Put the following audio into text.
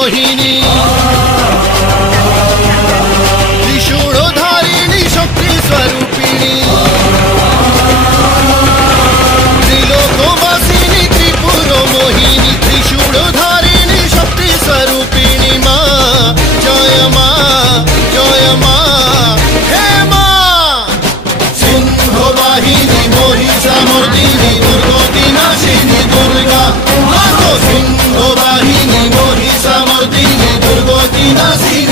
মোহিনী, ত্রিশূলধারিণী শক্তি স্বরূপিণী, ত্রিলোকবাসিনী ত্রিপুর মোহিনী, ত্রিশূলধারিণী শক্তি স্বরূপিণী মা। জয় মা, জয় মা, হে মা। সিংহবাহিনী মহিষামর্দিনী দুর্গতি নাশিনী দুর্গা, সিংহবাহিনী মহিষামর্দিনী দুর্গতি নাশিনী